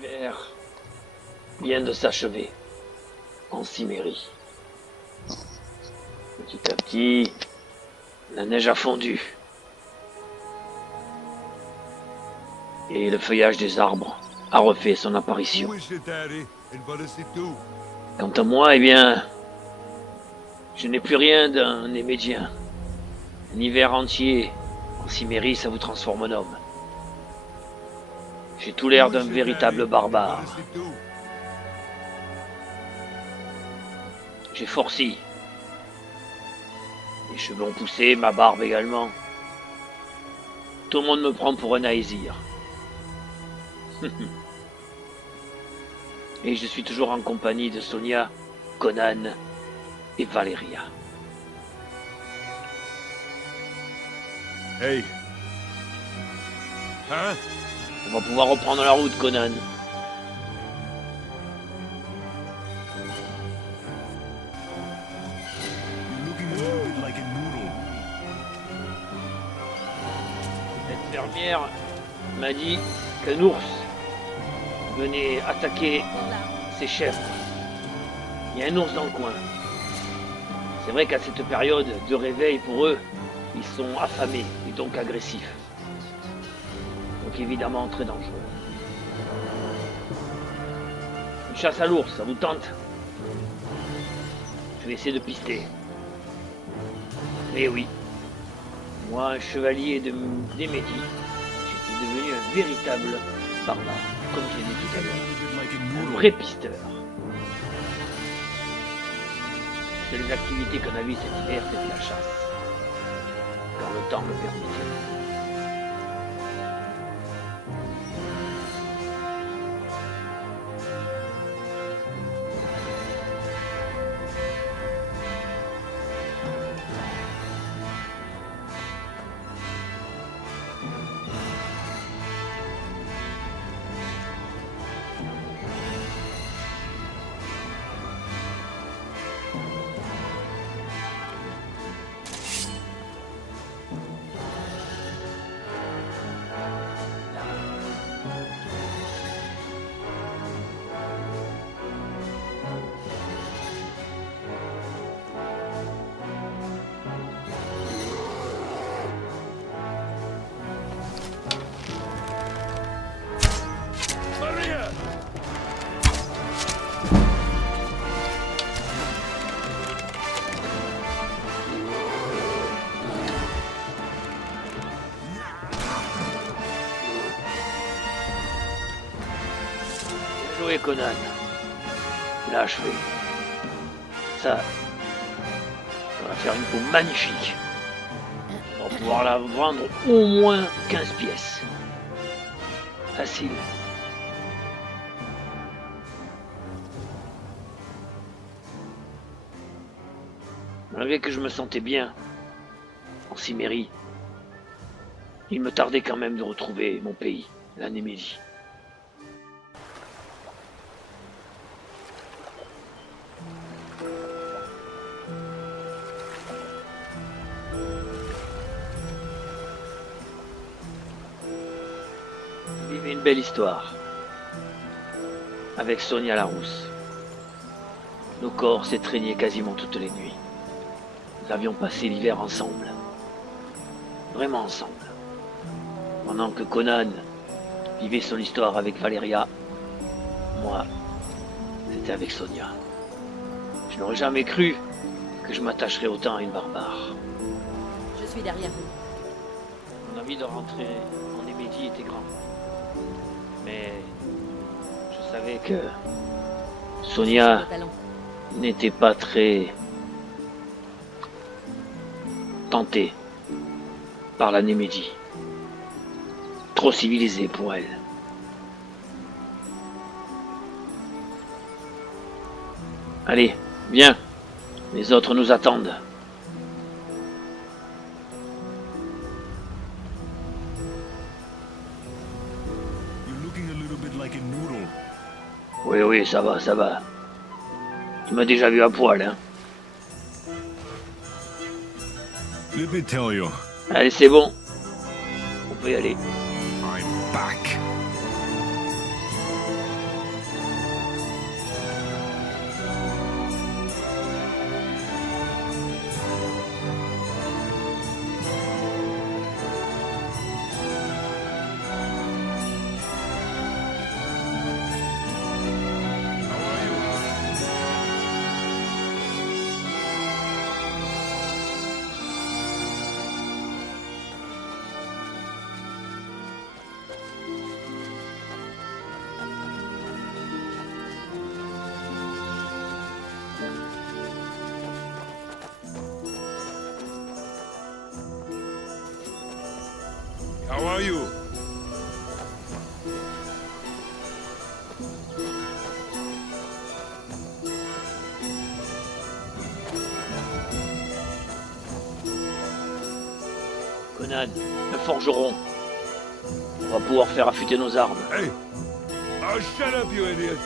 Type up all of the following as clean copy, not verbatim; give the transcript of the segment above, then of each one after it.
L'hiver vient de s'achever en Cimmérie. Petit à petit, la neige a fondu. Et le feuillage des arbres a refait son apparition. Quant à moi, eh bien, je n'ai plus rien d'un Némédien. Un hiver entier en Cimmérie, ça vous transforme en homme. J'ai tout l'air d'un véritable barbare. J'ai forci. Mes cheveux ont poussé, ma barbe également. Tout le monde me prend pour un Aesir. Et je suis toujours en compagnie de Sonia, Conan et Valeria. Hey. Hein? On va pouvoir reprendre la route, Conan. Cette fermière m'a dit qu'un ours venait attaquer ses chèvres. Il y a un ours dans le coin. C'est vrai qu'à cette période de réveil pour eux, ils sont affamés et donc agressifs. Donc évidemment très dangereux. Une chasse à l'ours, ça vous tente? Je vais essayer de pister. Eh oui, moi, un chevalier des Médis, j'étais devenu un véritable barbare, comme je l'ai dit tout à l'heure. Un vrai pisteur. C'est les activités qu'on a vues cet hiver, c'était la chasse. Quand le temps le permettait. Joué Conan, tu l'as achevé. Ça va faire une peau magnifique. On va pouvoir la vendre au moins 15 pièces. Facile. Malgré que je me sentais bien en Cimmérie, il me tardait quand même de retrouver mon pays, la Némésie. Vivait une belle histoire avec Sonia la Rousse. Nos corps s'étreignaient quasiment toutes les nuits. Nous avions passé l'hiver ensemble, vraiment ensemble. Pendant que Conan vivait son histoire avec Valeria, moi, c'était avec Sonia. Je n'aurais jamais cru que je m'attacherais autant à une barbare. Je suis derrière vous. Mon envie de rentrer en Némédie était grand. Mais je savais que Sonia n'était pas très tentée par la Némédie. Trop civilisée pour elle. Allez, viens. Les autres nous attendent. Oui, oui, ça va, ça va. Tu m'as déjà vu à poil, hein. Let me tell you, Allez, c'est bon. On peut y aller. I'm back. How are you? Conan, un forgeron. On va pouvoir faire affûter nos armes. Hey! Oh, shut up, you idiot!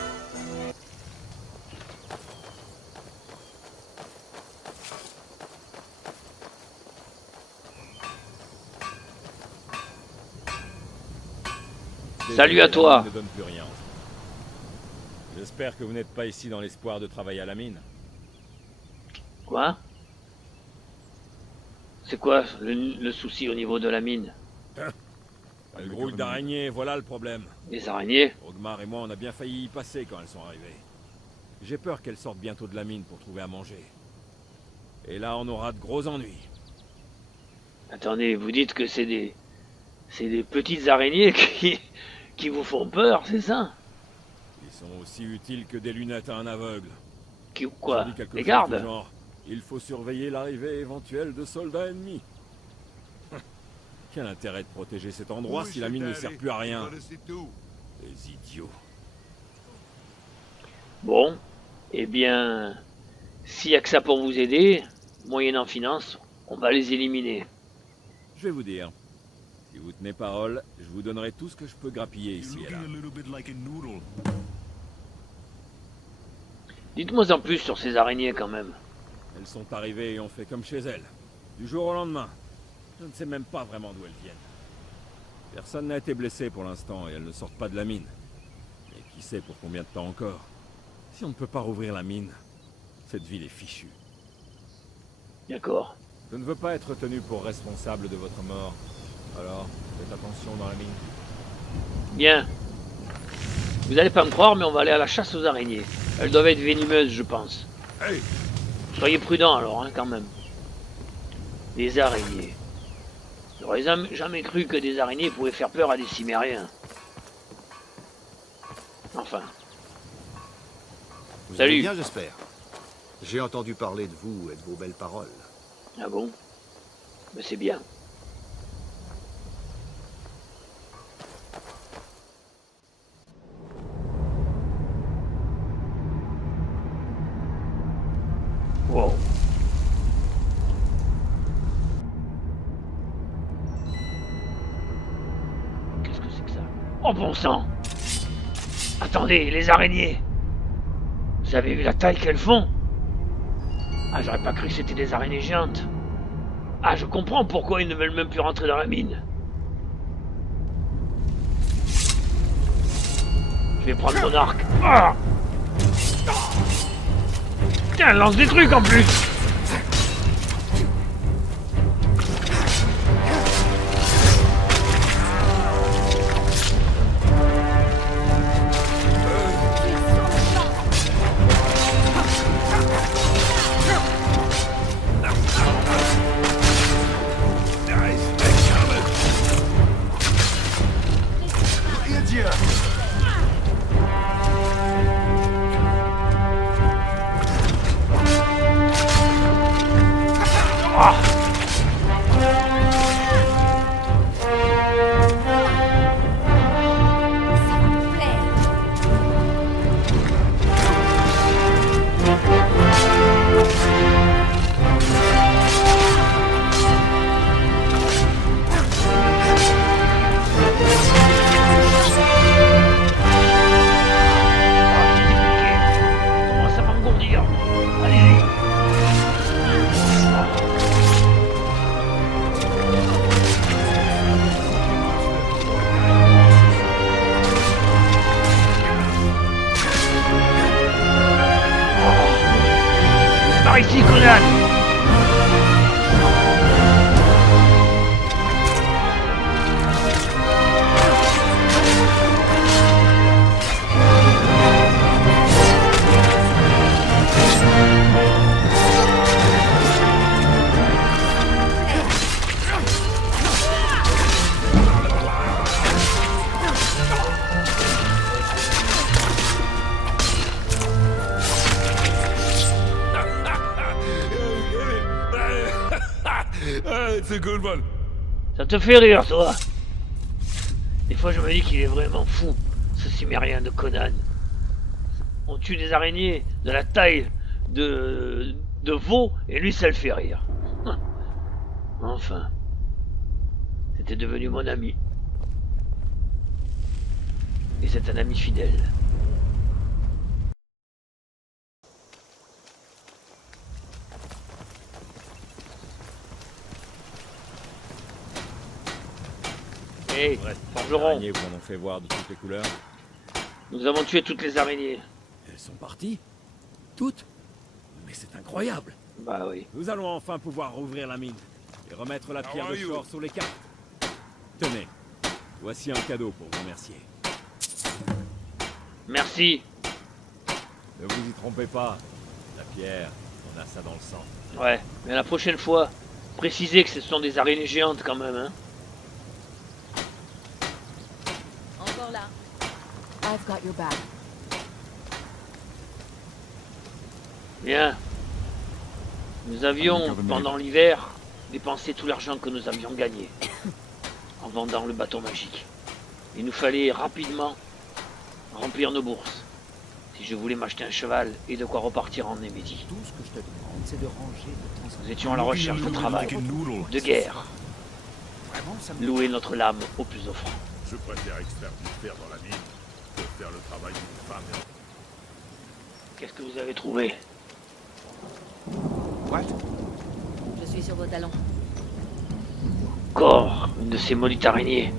Salut à toi. La mine ne donne plus rien. J'espère que vous n'êtes pas ici dans l'espoir de travailler à la mine. Quoi? C'est quoi le souci au niveau de la mine? Elle grouille d'araignées, voilà le problème. Les araignées? Ogmar et moi, on a bien failli y passer quand elles sont arrivées. J'ai peur qu'elles sortent bientôt de la mine pour trouver à manger. Et là, on aura de gros ennuis. Attendez, vous dites que c'est des petites araignées qui vous font peur, c'est ça? Ils sont aussi utiles que des lunettes à un aveugle. Quoi? J'ai dit quelque Les chose gardes? du genre, il faut surveiller l'arrivée éventuelle de soldats ennemis. Quel intérêt de protéger cet endroit si la mine ne sert plus à rien? Les idiots. Bon, eh bien, s'il n'y a que ça pour vous aider, moyennant finance, on va les éliminer. Je vais vous dire, si vous tenez parole, je vous donnerai tout ce que je peux grappiller ici et là. Dites-moi en plus sur ces araignées quand même. Elles sont arrivées et ont fait comme chez elles. Du jour au lendemain. Je ne sais même pas vraiment d'où elles viennent. Personne n'a été blessé pour l'instant et elles ne sortent pas de la mine. Mais qui sait pour combien de temps encore? Si on ne peut pas rouvrir la mine, cette ville est fichue. D'accord. Je ne veux pas être tenu pour responsable de votre mort. Alors, faites attention dans la mine. Bien. Vous allez pas me croire, mais on va aller à la chasse aux araignées. Elles doivent être venimeuses, je pense. Hey! Soyez prudents alors, hein, quand même. Des araignées. J'aurais jamais cru que des araignées pouvaient faire peur à des cimériens. Enfin. Vous Salut. allez bien, j'espère. J'ai entendu parler de vous et de vos belles paroles. Ah bon? Mais c'est bien. Wow. Qu'est-ce que c'est que ça? Oh bon sang! Attendez, les araignées! Vous avez vu la taille qu'elles font? Ah, j'aurais pas cru que c'était des araignées géantes. Ah, je comprends pourquoi ils ne veulent même plus rentrer dans la mine. Je vais prendre mon arc. Ah! Tiens, elle lance des trucs en plus! Par ici, Conan! It's a good one. Ça te fait rire, toi? Des fois, je me dis qu'il est vraiment fou, ce cimérien de Conan. On tue des araignées de la taille de veau, et lui, ça le fait rire. Enfin, c'était devenu mon ami. Et c'est un ami fidèle. Hé, Bref, les forgeron, araignées vous en ont fait voir de toutes les couleurs. nous avons tué toutes les araignées. Elles sont parties? Toutes? Mais c'est incroyable! Bah oui. Nous allons enfin pouvoir rouvrir la mine et remettre la pierre de Shor sur les cartes. Tenez, voici un cadeau pour vous remercier. Merci. Ne vous y trompez pas, la pierre, on a ça dans le sang. Ouais, mais la prochaine fois, précisez que ce sont des araignées géantes quand même, hein. Encore là. I've got your back. Bien. Nous avions, pendant l'hiver, dépensé tout l'argent que nous avions gagné en vendant le bâton magique. Il nous fallait rapidement remplir nos bourses si je voulais m'acheter un cheval et de quoi repartir en Némédie. Tout ce que je te demande, c'est de ranger de temps en Nous étions à la recherche de travail, de guerre, temps. Vraiment, ça me... louer notre lame au plus offrant. Je préfère extraire du fer dans la mine que faire le travail d'une femme. Qu'est-ce que vous avez trouvé? What? Je suis sur vos talons. Encore une de ces maudites araignées.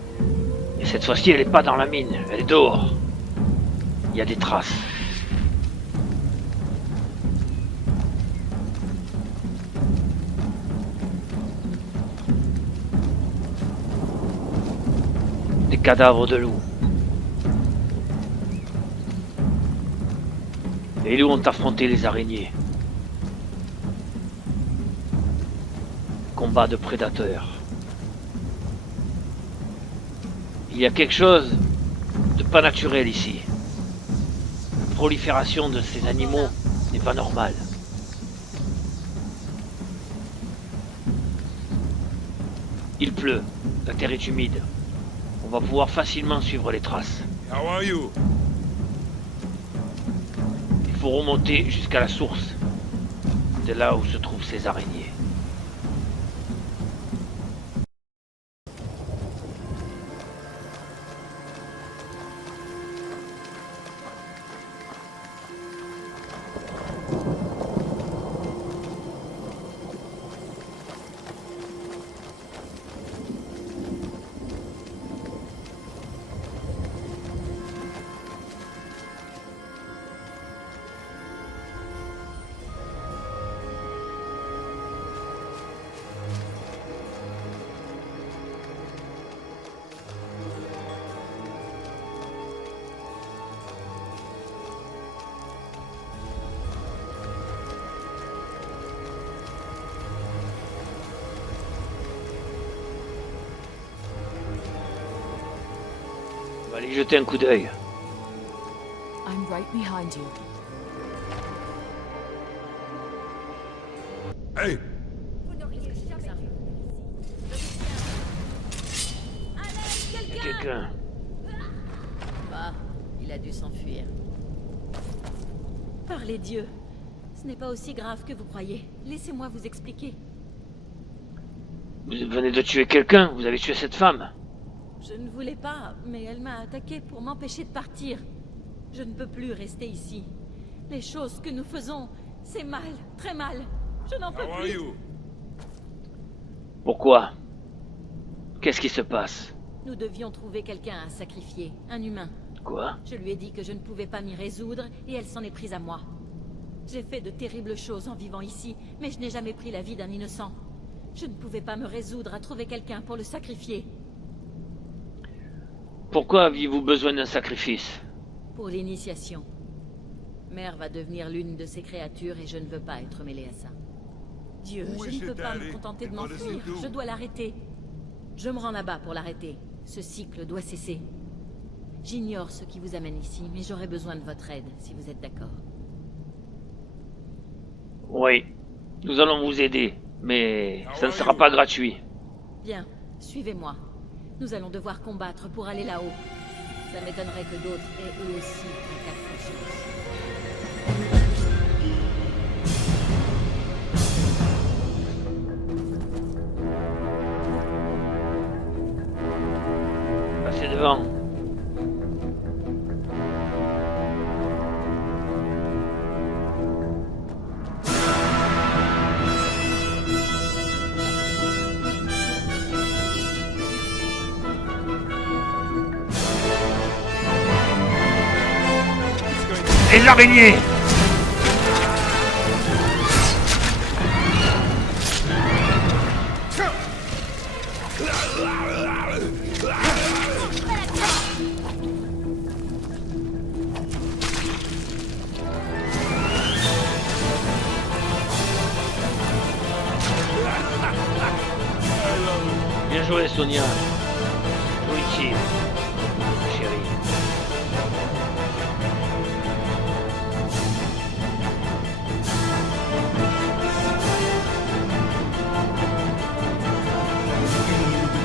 Et cette fois-ci, elle n'est pas dans la mine, elle est dehors. Il y a des traces. Des cadavres de loups. Les loups ont affronté les araignées. Combat de prédateurs. Il y a quelque chose de pas naturel ici. La prolifération de ces animaux n'est pas normale. Il pleut, la terre est humide. On va pouvoir facilement suivre les traces. How are you? Il faut remonter jusqu'à la source. C'est là où se trouvent ces araignées. On va aller jeter un coup d'œil. I'm right behind you. Hey! Il y a quelqu'un. Ah, il a dû s'enfuir. Par les dieux, ce n'est pas aussi grave que vous croyez. Laissez-moi vous expliquer. Vous venez de tuer quelqu'un, vous avez tué cette femme. Je ne voulais pas, mais elle m'a attaqué pour m'empêcher de partir. Je ne peux plus rester ici. Les choses que nous faisons, c'est mal, très mal. Je n'en peux How are plus. you? Pourquoi? Qu'est-ce qui se passe? Nous devions trouver quelqu'un à sacrifier, un humain. Quoi? Je lui ai dit que je ne pouvais pas m'y résoudre et elle s'en est prise à moi. J'ai fait de terribles choses en vivant ici, mais je n'ai jamais pris la vie d'un innocent. Je ne pouvais pas me résoudre à trouver quelqu'un pour le sacrifier. Pourquoi aviez-vous besoin d'un sacrifice? Pour l'initiation. Mère va devenir l'une de ces créatures et je ne veux pas être mêlée à ça. Dieu, Où je ne est-ce peux que pas t'es me allé? contenter de T'es pas laissé m'enfuir. tout. Je dois l'arrêter. Je me rends là-bas pour l'arrêter. Ce cycle doit cesser. J'ignore ce qui vous amène ici, mais j'aurai besoin de votre aide, si vous êtes d'accord. Oui, nous allons vous aider, mais ça ne sera pas gratuit. Bien, suivez-moi. Nous allons devoir combattre pour aller là-haut. Ça m'étonnerait que d'autres aient eux aussi pris quelque chose. Passez devant. Les araignées! Bien joué, Sonia. Luigi, chérie.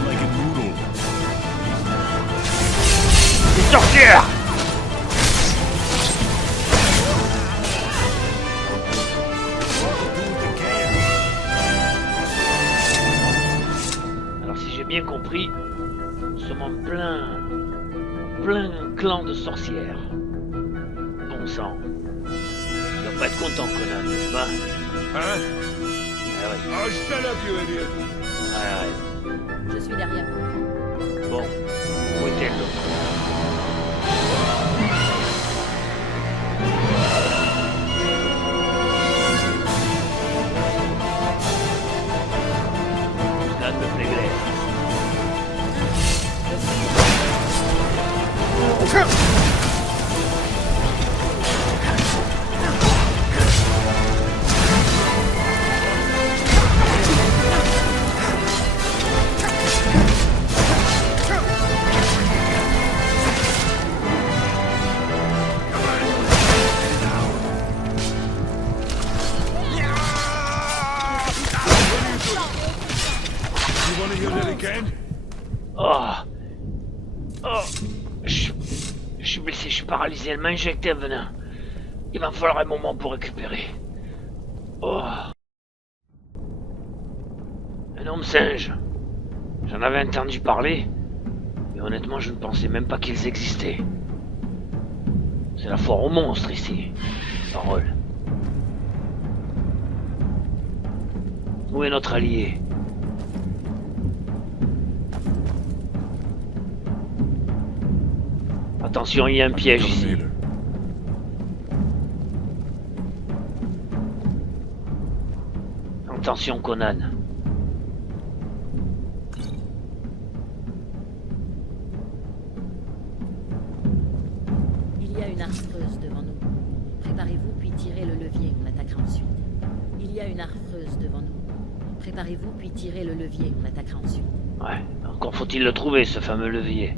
Like a noodle. Les sorcières! Alors si j'ai bien compris, nous sommes en plein clan de sorcières. Bon sang. Tu dois pas être content, Conan, n'est-ce pas? Hein? Ah ouais, Oh, shut up, you idiot! ouais. Je suis derrière vous. Bon, où était l'autre? Cela ne me plaît guère. You wanna hear that again? Oh, je suis blessé, je suis paralysé. Elle m'a injecté un venin. Il va me falloir un moment pour récupérer. Oh. Un homme singe. J'en avais entendu parler, mais honnêtement, je ne pensais même pas qu'ils existaient. C'est la foire aux monstres ici. Parole. Où est notre allié? Attention, il y a un piège ici. Attention, Conan. Il y a une harfreuse devant nous. Préparez-vous puis tirez le levier, on attaquera ensuite. Il y a une harfreuse devant nous. Préparez-vous puis tirez le levier, on attaquera ensuite. Ouais, encore faut-il le trouver, ce fameux levier.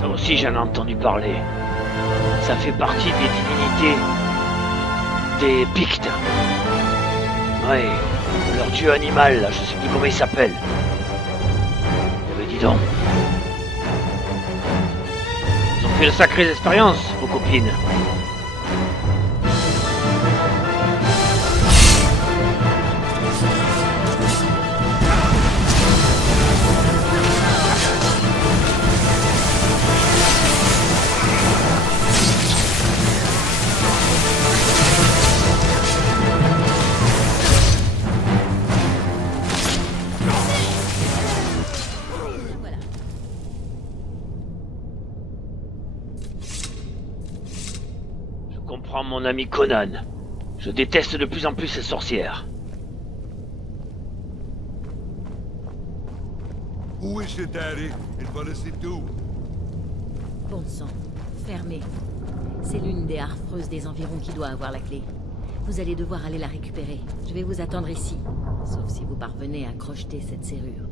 Ça aussi, j'en ai entendu parler. Ça fait partie des divinités des Pictes. Ouais, leur dieu animal, là, je sais plus comment il s'appelle. Mais dis donc. Ils ont fait de sacrées expériences, vos copines. Prends mon ami Conan. Je déteste de plus en plus ces sorcières. Who is your daddy and what does he do? Bon sang, fermez. C'est l'une des harfreuses des environs qui doit avoir la clé. Vous allez devoir aller la récupérer. Je vais vous attendre ici. Sauf si vous parvenez à crocheter cette serrure.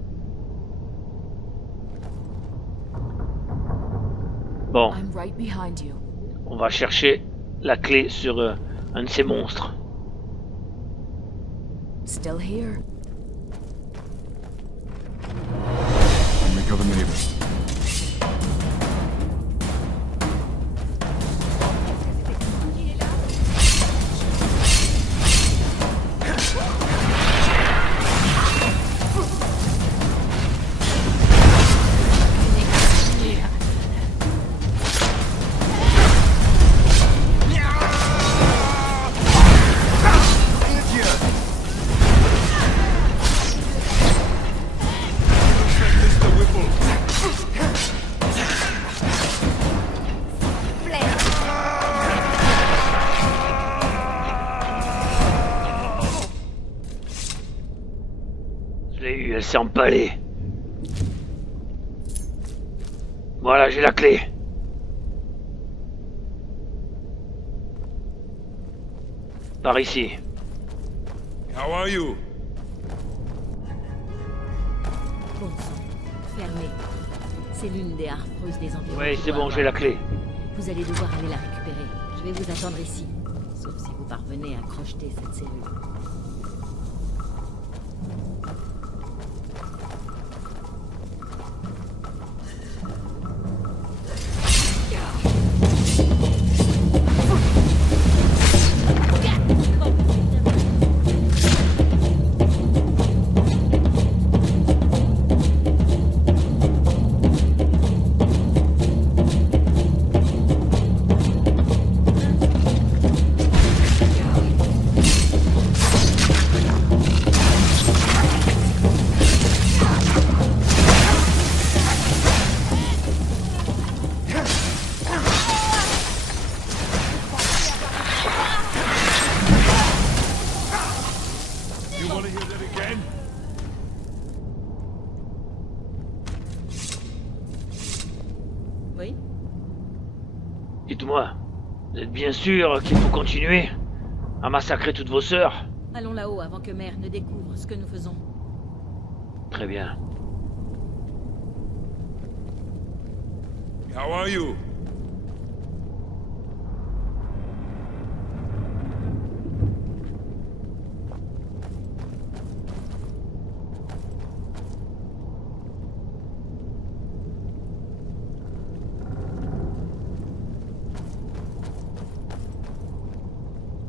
Bon, I'm right behind you. on va chercher la clé sur un de ces monstres. Still here. Make other neighbors. Je l'ai eu, elle s'est empalée. Voilà, j'ai la clé. Par ici. How are you? Bon sang, fermez. C'est l'une des harfreuses des environs. Oui, qui c'est doit bon, avoir j'ai la clé. Vous allez devoir aller la récupérer. Je vais vous attendre ici. Sauf si vous parvenez à crocheter cette serrure. You want to hear that again? Oui? Dites-moi, vous êtes bien sûr qu'il faut continuer à massacrer toutes vos sœurs? Allons là-haut avant que Mère ne découvre ce que nous faisons. Très bien. How are you?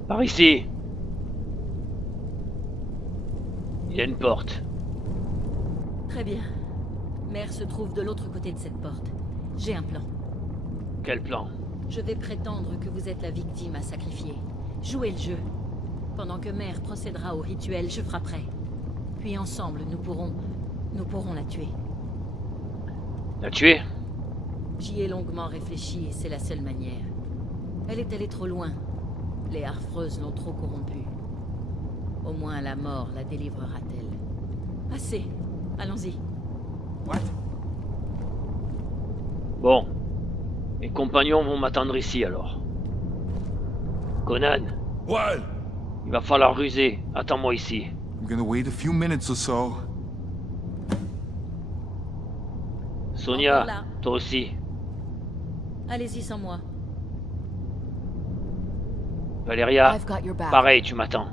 Par ici. Il y a une porte. Très bien. Mère se trouve de l'autre côté de cette porte. J'ai un plan. Quel plan? Je vais prétendre que vous êtes la victime à sacrifier. Jouez le jeu. Pendant que Mère procédera au rituel, je frapperai. Puis ensemble, nous pourrons la tuer. La tuer? J'y ai longuement réfléchi et c'est la seule manière. Elle est allée trop loin. Les harfreuses l'ont trop corrompue. Au moins la mort la délivrera-t-elle. Assez. Allons-y. What? Bon. Mes compagnons vont m'attendre ici alors. Conan, What? il va falloir ruser. Attends-moi ici. I'm gonna wait a few minutes or so. Sonia, Encore là. toi aussi. Allez-y sans moi. Valéria, I've got your back. pareil, tu m'attends.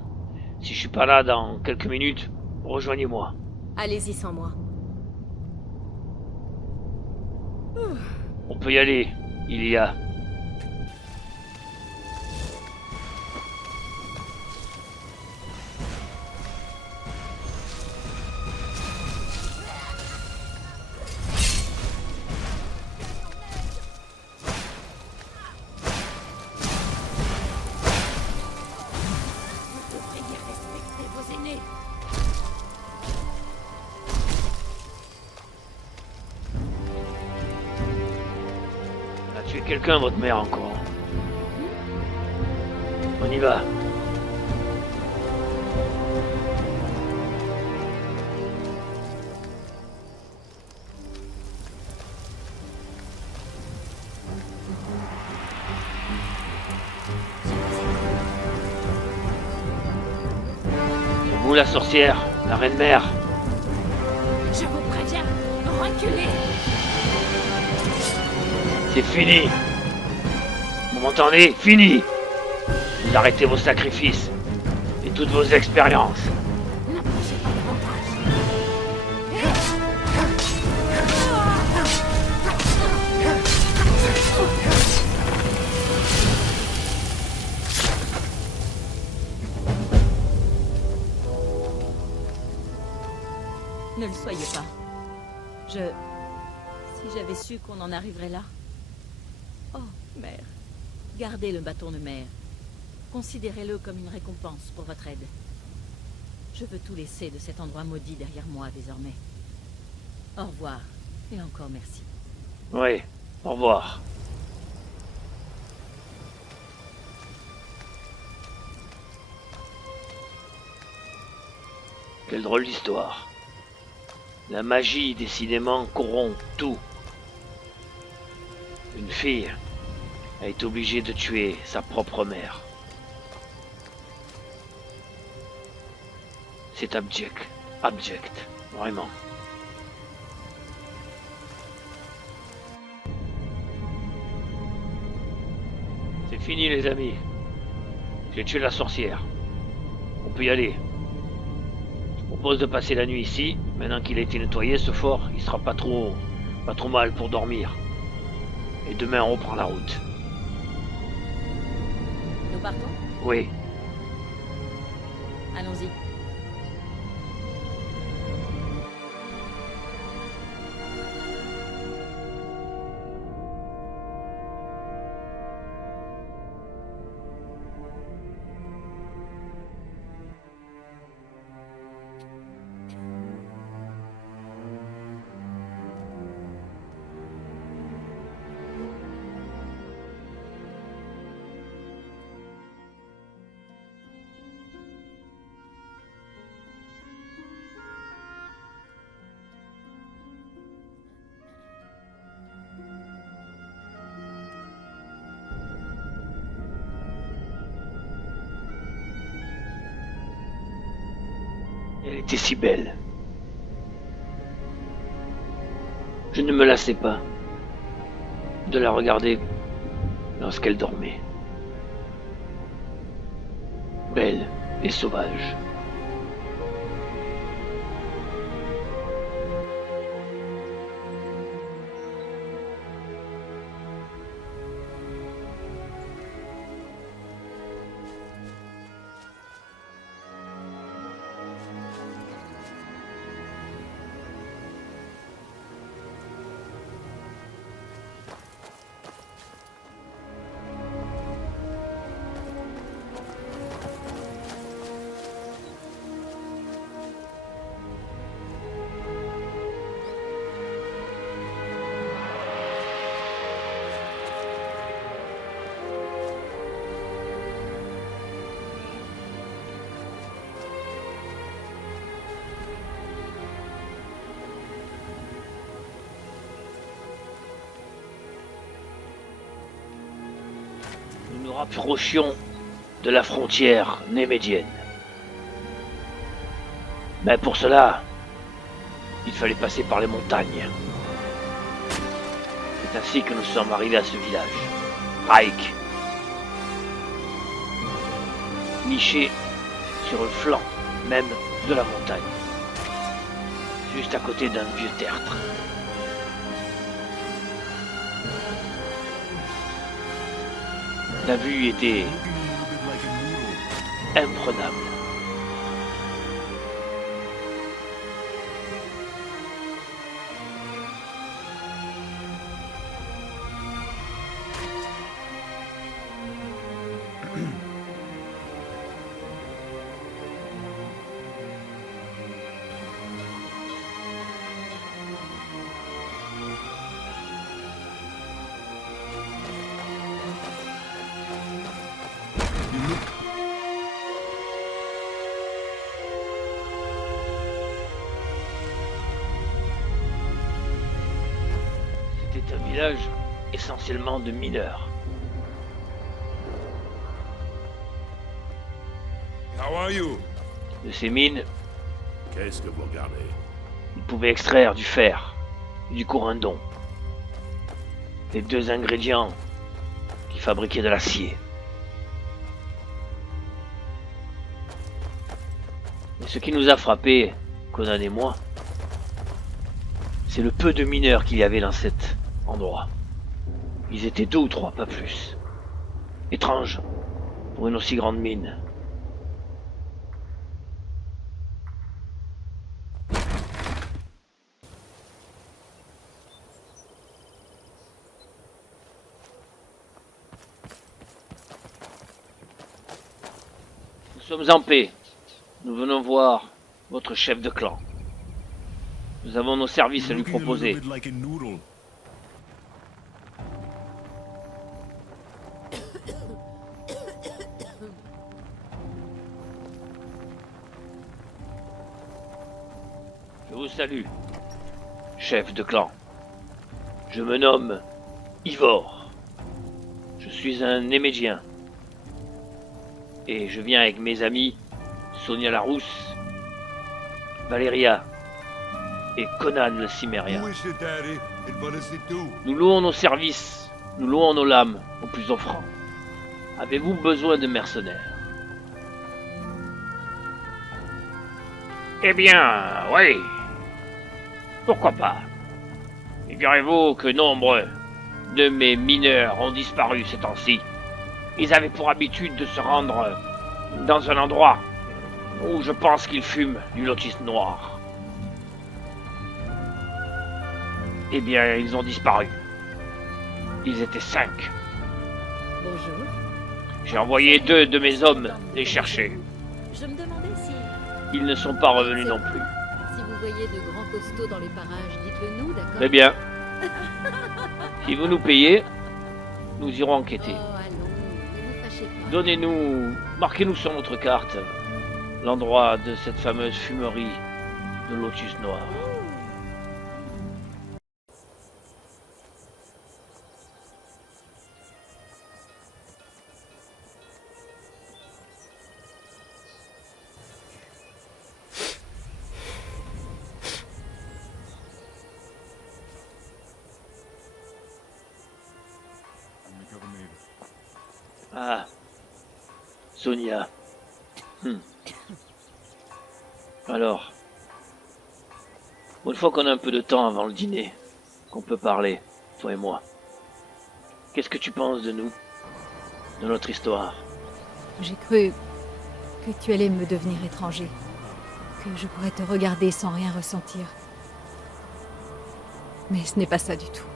Si je suis pas là dans quelques minutes, rejoignez-moi. Allez-y sans moi. On peut y aller, il y a. Vous devriez respecter vos aînés. Elle a tué quelqu'un, votre mère, encore. On y va. C'est vous la sorcière, la reine mère. Je vous préviens, reculez. C'est fini. Vous m'entendez? Fini. Vous arrêtez vos sacrifices et toutes vos expériences. N'approchez pas davantage. Ne le soyez pas. Si j'avais su qu'on en arriverait là... Oh, mère. Gardez le bâton de mère. Considérez-le comme une récompense pour votre aide. Je veux tout laisser de cet endroit maudit derrière moi désormais. Au revoir, et encore merci. Oui, au revoir. Quelle drôle d'histoire. La magie, décidément, corrompt tout. Une fille a été obligée de tuer sa propre mère. C'est abject. Abject. Vraiment. C'est fini, les amis. J'ai tué la sorcière. On peut y aller. Je propose de passer la nuit ici. Maintenant qu'il a été nettoyé, ce fort, il sera pas trop mal pour dormir. Et demain, on reprend la route. Nous partons? Oui. Allons-y. Elle était si belle. Je ne me lassais pas de la regarder lorsqu'elle dormait. Belle et sauvage. Nous nous rapprochions de la frontière némédienne. Mais pour cela, il fallait passer par les montagnes. C'est ainsi que nous sommes arrivés à ce village, Raik, niché sur le flanc même de la montagne, juste à côté d'un vieux tertre. La vue était imprenable. C'est un village essentiellement de mineurs. How are you? De ces mines, Qu'est-ce que vous regardez? ils pouvaient extraire du fer et du corindon. Les deux ingrédients qui fabriquaient de l'acier. Mais ce qui nous a frappé, Conan et moi, c'est le peu de mineurs qu'il y avait dans cet endroit. Ils étaient 2 ou 3, pas plus. Étrange pour une aussi grande mine. Nous sommes en paix. Nous venons voir votre chef de clan. Nous avons nos services à lui proposer. Je vous salue, chef de clan. Je me nomme Ivor. Je suis un Némédien. Et je viens avec mes amis Sonia la Rousse, Valéria et Conan le Cimérien. Nous louons nos services, nous louons nos lames aux plus offrants. Avez-vous besoin de mercenaires? Eh bien, oui. Pourquoi pas? Figurez-vous que nombre de mes mineurs ont disparu ces temps-ci. Ils avaient pour habitude de se rendre dans un endroit où je pense qu'ils fument du lotus noir. Eh bien, ils ont disparu. Ils étaient 5. Bonjour. J'ai envoyé 2 de mes hommes les chercher. Je me demandais si... Ils ne sont pas revenus non plus. Si vous voyez de grands costauds dans les parages, dites-le nous, d'accord? Très bien. Si vous nous payez, nous irons enquêter. Oh, allons, ne vous fâchez pas. Donnez-nous, marquez-nous sur notre carte l'endroit de cette fameuse fumerie de lotus noir. Ah, Sonia. Alors, une fois qu'on a un peu de temps avant le dîner, qu'on peut parler, toi et moi, qu'est-ce que tu penses de nous, de notre histoire? J'ai cru que tu allais me devenir étranger, que je pourrais te regarder sans rien ressentir. Mais ce n'est pas ça du tout.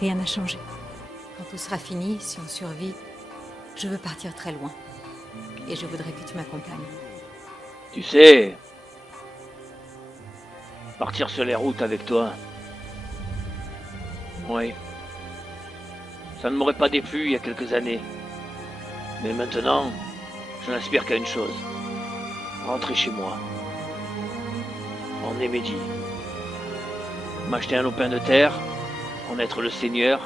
Rien n'a changé. Quand tout sera fini, si on survit, je veux partir très loin. Et je voudrais que tu m'accompagnes. Tu sais, partir sur les routes avec toi, oui, ça ne m'aurait pas déplu il y a quelques années. Mais maintenant, je n'aspire qu'à une chose, rentrer chez moi, en Némédie, m'acheter un lopin de terre, en être le seigneur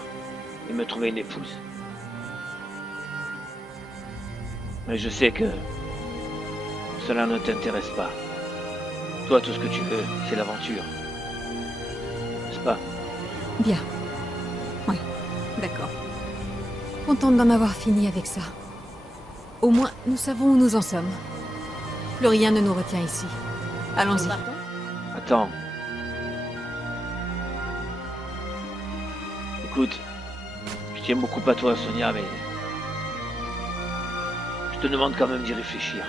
et me trouver une épouse. Mais je sais que cela ne t'intéresse pas. Toi, tout ce que tu veux, c'est l'aventure. N'est-ce pas? Bien. Oui, d'accord. Contente d'en avoir fini avec ça. Au moins, nous savons où nous en sommes. Plus rien ne nous retient ici. Allons-y. Attends. Écoute, je tiens beaucoup à toi, Sonia, mais je te demande quand même d'y réfléchir.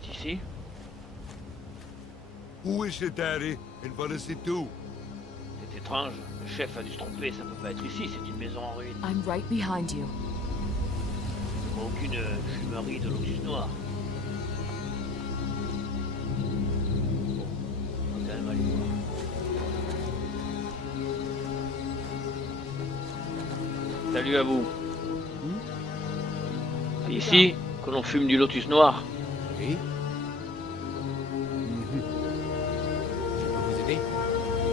C'est ici? Où est-ce Daddy? Et voilà, c'est tout. C'est étrange. Le chef a dû se tromper. Ça peut pas être ici. C'est une maison en ruine. I'm right behind you. Aucune fumerie de lotus noir. Bon, on va quand même aller Salut à vous. C'est ici que l'on fume du lotus noir. Oui. Je peux vous aider?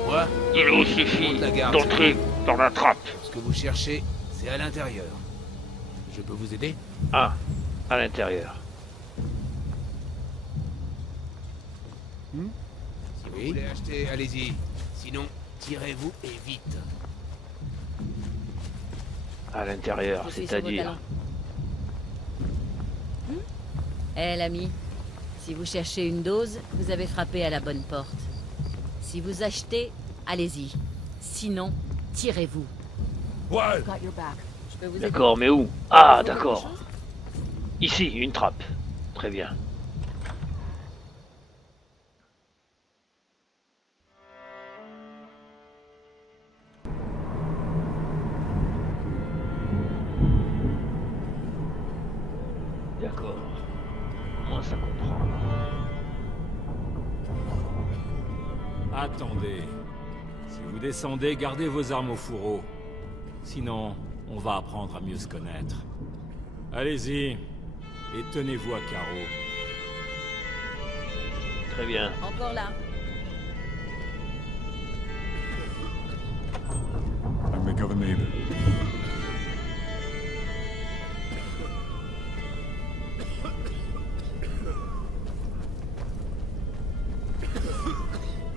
Moi, Il vous suffit de la garde, d'entrer dans la trappe. ce que vous cherchez, c'est à l'intérieur. Je peux vous aider? Ah, à l'intérieur. Si vous voulez acheter, allez-y. Sinon, tirez-vous et vite. À l'intérieur, Je suis sur vos c'est-à-dire... talons. L'ami, si vous cherchez une dose, vous avez frappé à la bonne porte. Si vous achetez, allez-y. Sinon, tirez-vous. Ouais. Je peux vous aider? D'accord, mais où? Ah, d'accord. Ici, une trappe. Très bien. D'accord. Moi, ça comprend. Attendez. Si vous descendez, gardez vos armes au fourreau. Sinon, on va apprendre à mieux se connaître. Allez-y. Et tenez-vous à carreau. Très bien. Encore là. I make other neighbor.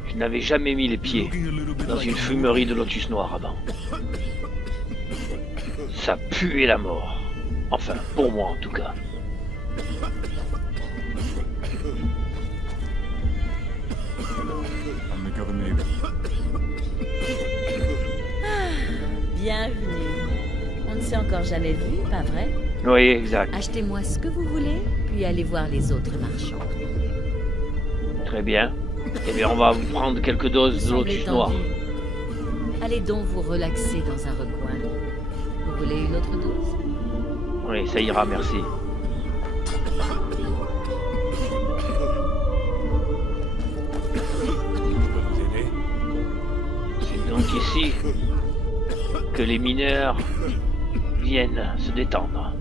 Je n'avais jamais mis les pieds dans une fumerie de lotus noir avant. Ça puait la mort. Enfin, pour moi en tout cas. I make other neighbor. Bienvenue. On ne s'est encore jamais vu, pas vrai? Oui, exact. Achetez-moi ce que vous voulez, puis allez voir les autres marchands. Très bien. Eh bien, on va vous prendre quelques doses de Semblez lotus noir. tendu. Allez donc vous relaxer dans un recoin. Vous voulez une autre dose? Oui, ça ira, merci. Je peux vous aider? C'est donc ici que les mineurs viennent se détendre.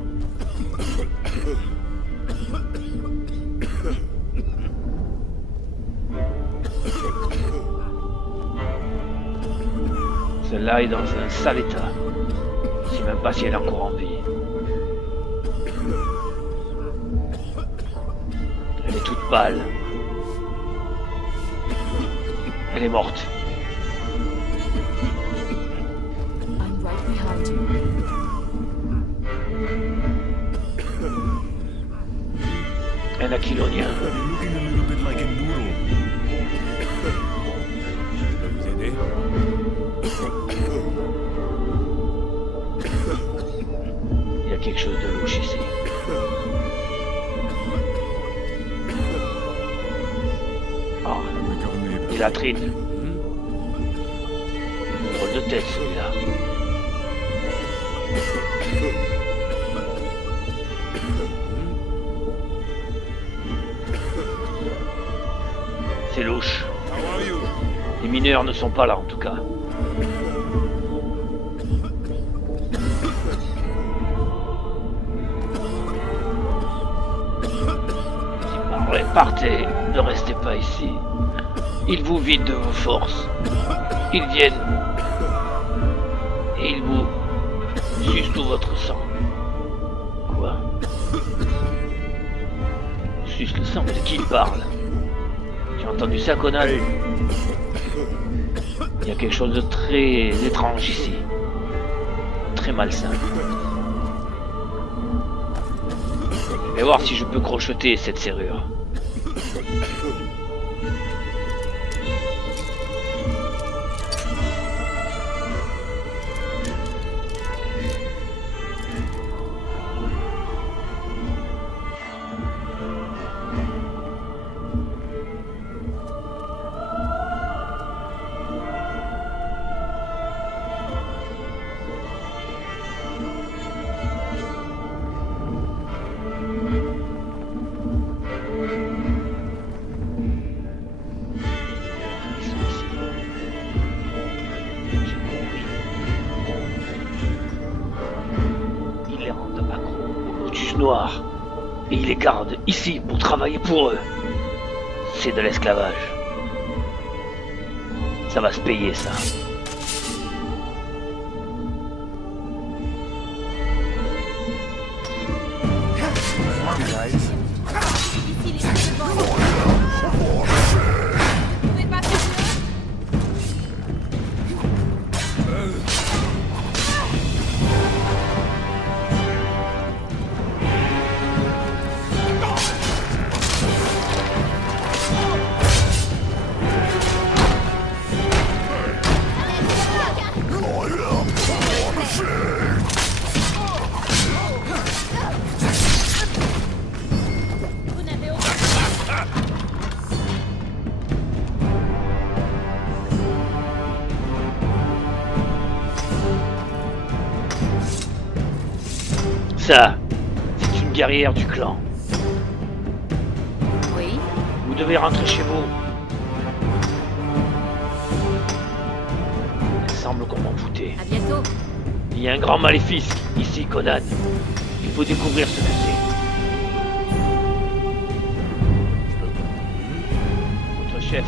Celle-là est dans un sale état. Je sais même pas si elle est encore en vie. Elle est toute pâle. Elle est morte. I'm right behind you. Un aquilonien. Looking a little bit like a noodle. Je peux vous aider? Il y a quelque chose de louche ici. Ah, I make other neighbor. il latrine. Drôle de tête celui-là. C'est louche. How are you? Les mineurs ne sont pas là en tout cas. Partez, ne restez pas ici. Ils vous vident de vos forces. Ils viennent et ils vous sucent tout votre sang. Quoi? Suce le sang? De qui il parle? Tu as entendu ça, Conan? Il y a quelque chose de très étrange ici. Très malsain. Je vais voir si je peux crocheter cette serrure. gardent ici pour travailler pour eux. C'est de l'esclavage. Ça va se payer, ça. Ça, c'est une guerrière du clan. Oui? Vous devez rentrer chez vous. Il semble qu'on m'en foutait. À bientôt. Il y a un grand maléfice ici, Conan. Il faut découvrir ce que c'est. Votre chef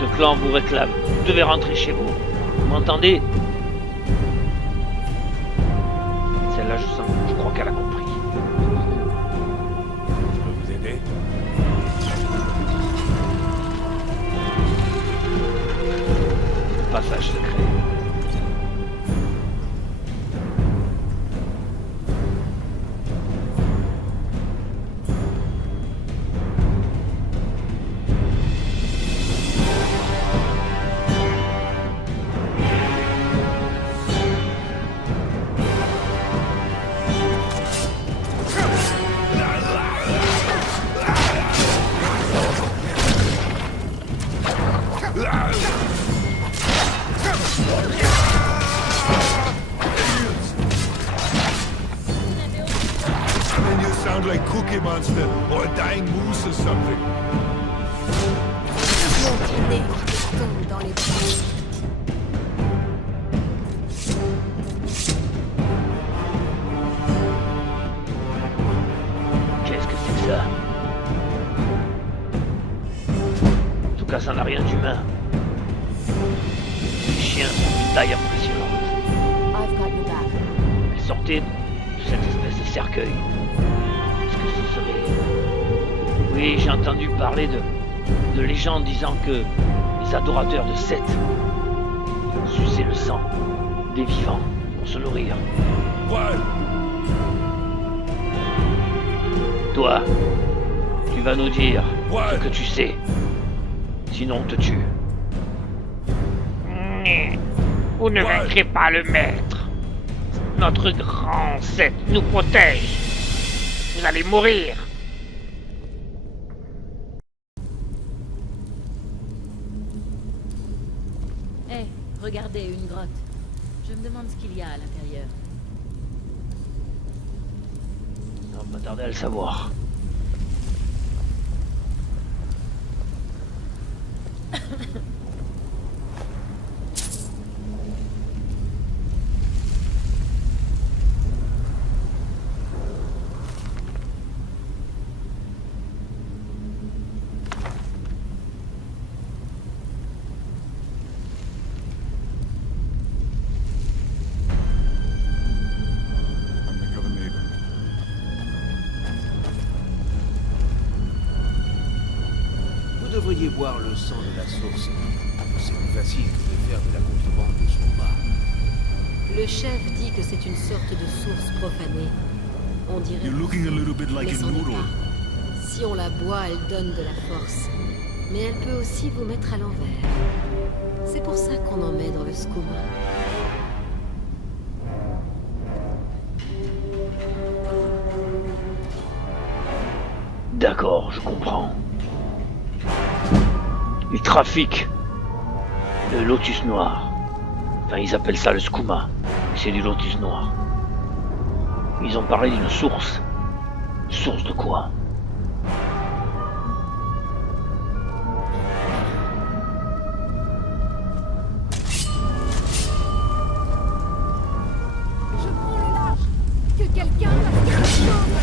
de clan vous réclame. Vous devez rentrer chez vous. Vous m'entendez? Celle-là, je crois qu'elle a compris. Je peux vous aider? Passage secret. And you sound like Cookie Monster or a dying moose or something. Mon nez qui tombe dans les bras. Qu'est-ce que c'est que ça? En tout cas, ça n'a rien d'humain. Les chiens sont d'une taille impressionnante. I've got your back. Elles sortaient de cette espèce de cercueil. Est-ce que ce serait... Oui, j'ai entendu parler de légendes disant que les adorateurs de Seth suçaient le sang des vivants pour se nourrir. What? Toi, tu vas nous dire What? ce que tu sais. Sinon, on te tue. Vous ne vaincrez pas le maître. Notre grand Seth nous protège. Vous allez mourir. Hé, regardez, une grotte. Je me demande ce qu'il y a à l'intérieur. On va pas tarder à le savoir. I'm the governor. Vous devriez boire le sang de la source. C'est plus facile que de faire de la contrebande de son bar. Le chef dit que c'est une sorte de source profanée. On dirait... You're looking a little bit like Mais a c'en est noodle. pas. Si on la boit, elle donne de la force. Mais elle peut aussi vous mettre à l'envers. C'est pour ça qu'on en met dans le skouma. D'accord, je comprends. Ils trafiquent le lotus noir. Enfin, ils appellent ça le skouma. C'est du lotus noir. Ils ont parlé d'une source. Source de quoi? Je prends le large. Que quelqu'un fasse quelque chose.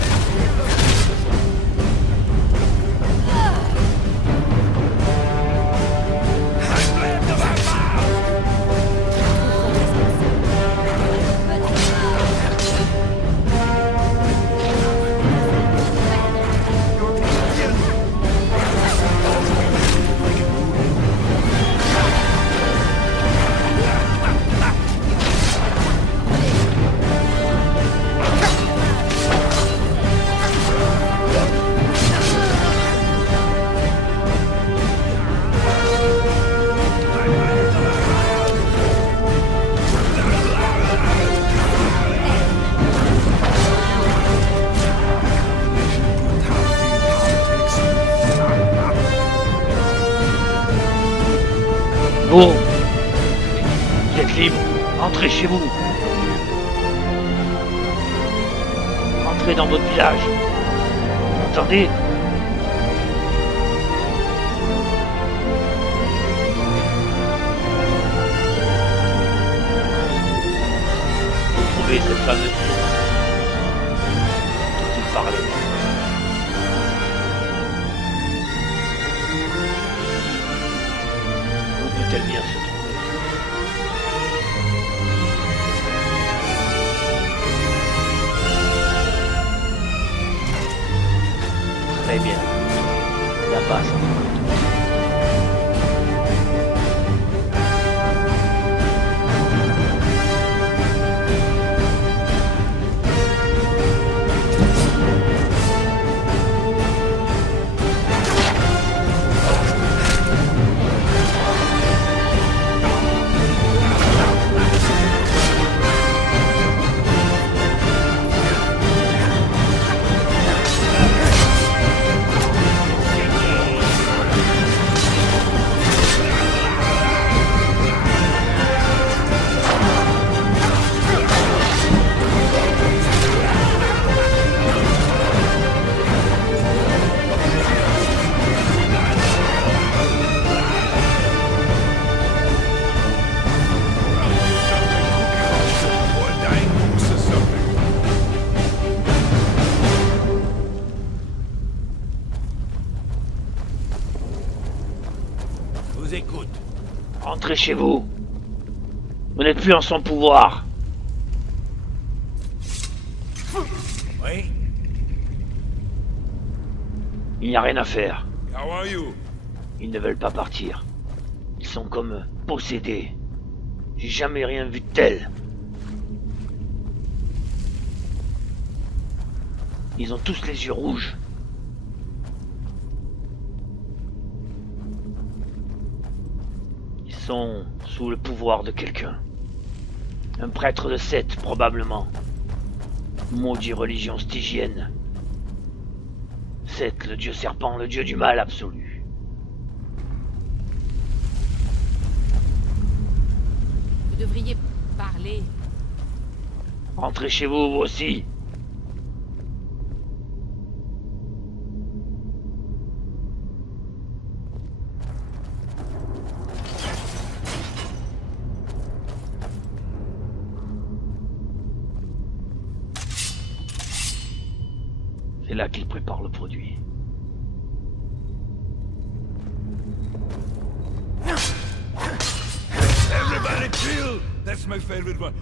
vous, vous êtes libre. Entrez chez vous. Entrez dans votre village. Vous entendez? Trouvez cette fameuse source dont il parlait. Où peut-elle bien se trouver? Très bien. La base en côté. Je vous écoute. Rentrez chez vous. Vous n'êtes plus en son pouvoir. Oui? Il n'y a rien à faire. How are you? Ils ne veulent pas partir. Ils sont comme possédés. J'ai jamais rien vu de tel. Ils ont tous les yeux rouges. Ils sont sous le pouvoir de quelqu'un. Un prêtre de Seth, probablement. Maudit religion stygienne. Seth, le dieu serpent, le dieu du mal absolu. Vous devriez parler. Rentrez chez vous, vous aussi. C'est là qu'il prépare le produit. Everybody chill! That's my favorite one.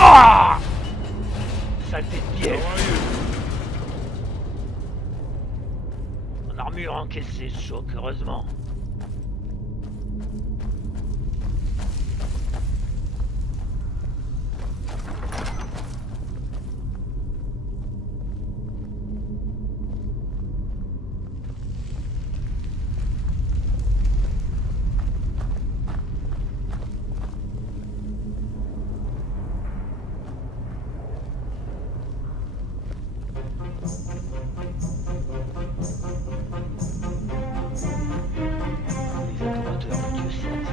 Ah! Saleté de pièce. How are you? Mon armure a encaissé ce choc, heureusement. Les adorateurs de Dieu Seth.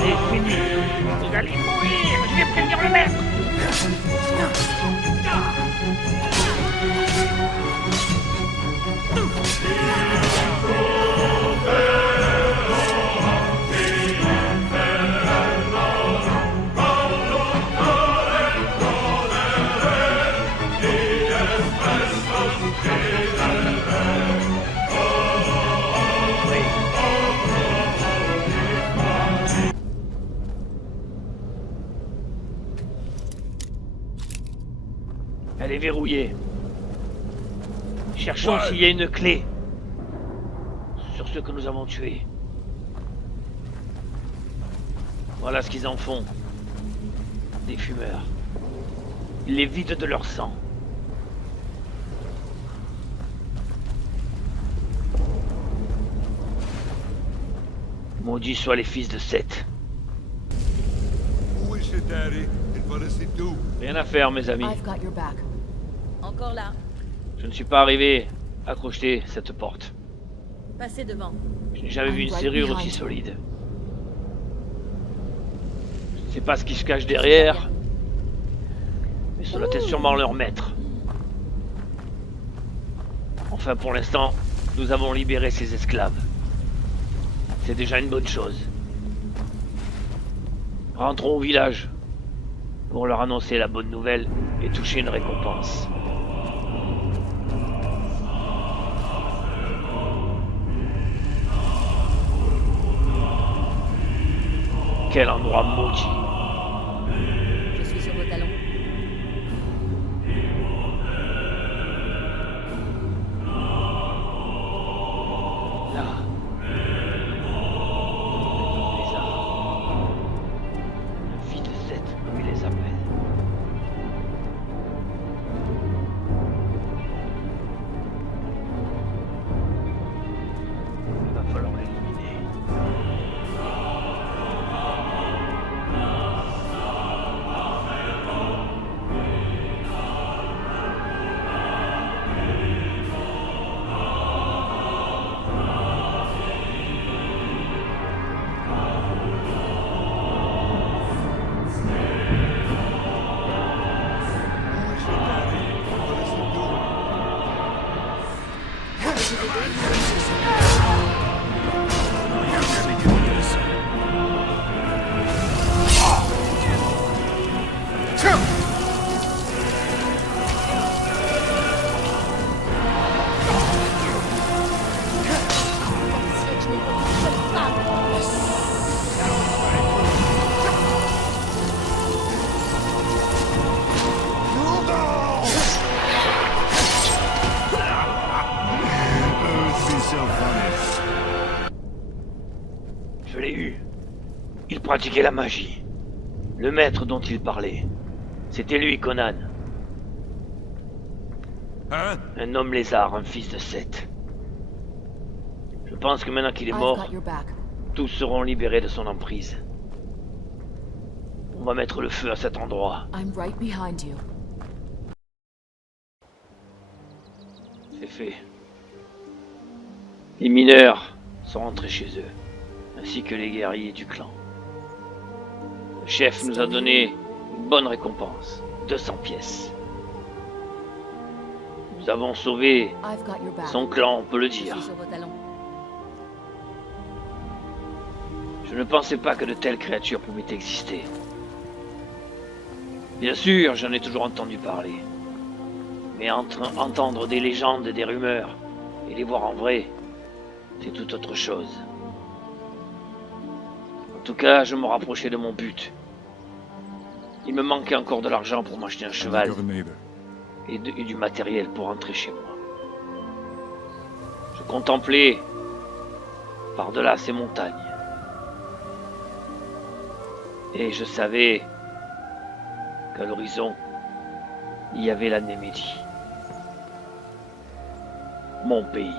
C'est fini. Vous allez mourir. Je vais prévenir le maître. Elle est verrouillée. Cherchons Ouais. s'il y a une clé sur ceux que nous avons tués. Voilà ce qu'ils en font. Des fumeurs. Ils les vident de leur sang. Maudits soient les fils de Seth. Où est ce daddy? Il va rester d'où? Rien à faire, mes amis. I've got your back. Encore là. Je ne suis pas arrivé à crocheter cette porte. Passez devant. Je n'ai jamais vu une serrure aussi solide. Je ne sais pas ce qui se cache derrière, mais cela doit être sûrement leur maître. Enfin, pour l'instant, nous avons libéré ces esclaves. C'est déjà une bonne chose. Rentrons au village pour leur annoncer la bonne nouvelle et toucher une récompense. Quel endroit maudit. Je suis sur vos talons. Là. Les arbres. La fille de Seth, comme il les appelle. Il va falloir l'éliminer. Je l'ai eu. Il pratiquait la magie. Le maître dont il parlait. C'était lui, Conan. Hein? Un homme lézard, un fils de Seth. Je pense que maintenant qu'il est I've mort, got your back. tous seront libérés de son emprise. On va mettre le feu à cet endroit. I'm right behind you. C'est fait. Les mineurs sont rentrés chez eux, ainsi que les guerriers du clan. Le chef nous a donné une bonne récompense, 200 pièces. Nous avons sauvé I've got your back. son clan, on peut le Je dire. suis sur vos talons. Je ne pensais pas que de telles créatures pouvaient exister. Bien sûr, j'en ai toujours entendu parler. Mais entendre des légendes et des rumeurs, et les voir en vrai, c'est tout autre chose. En tout cas, je me rapprochais de mon but. Il me manquait encore de l'argent pour m'acheter un cheval et du matériel pour rentrer chez moi. Je contemplais par-delà ces montagnes. Et je savais qu'à l'horizon, il y avait la Némédie. Mon pays.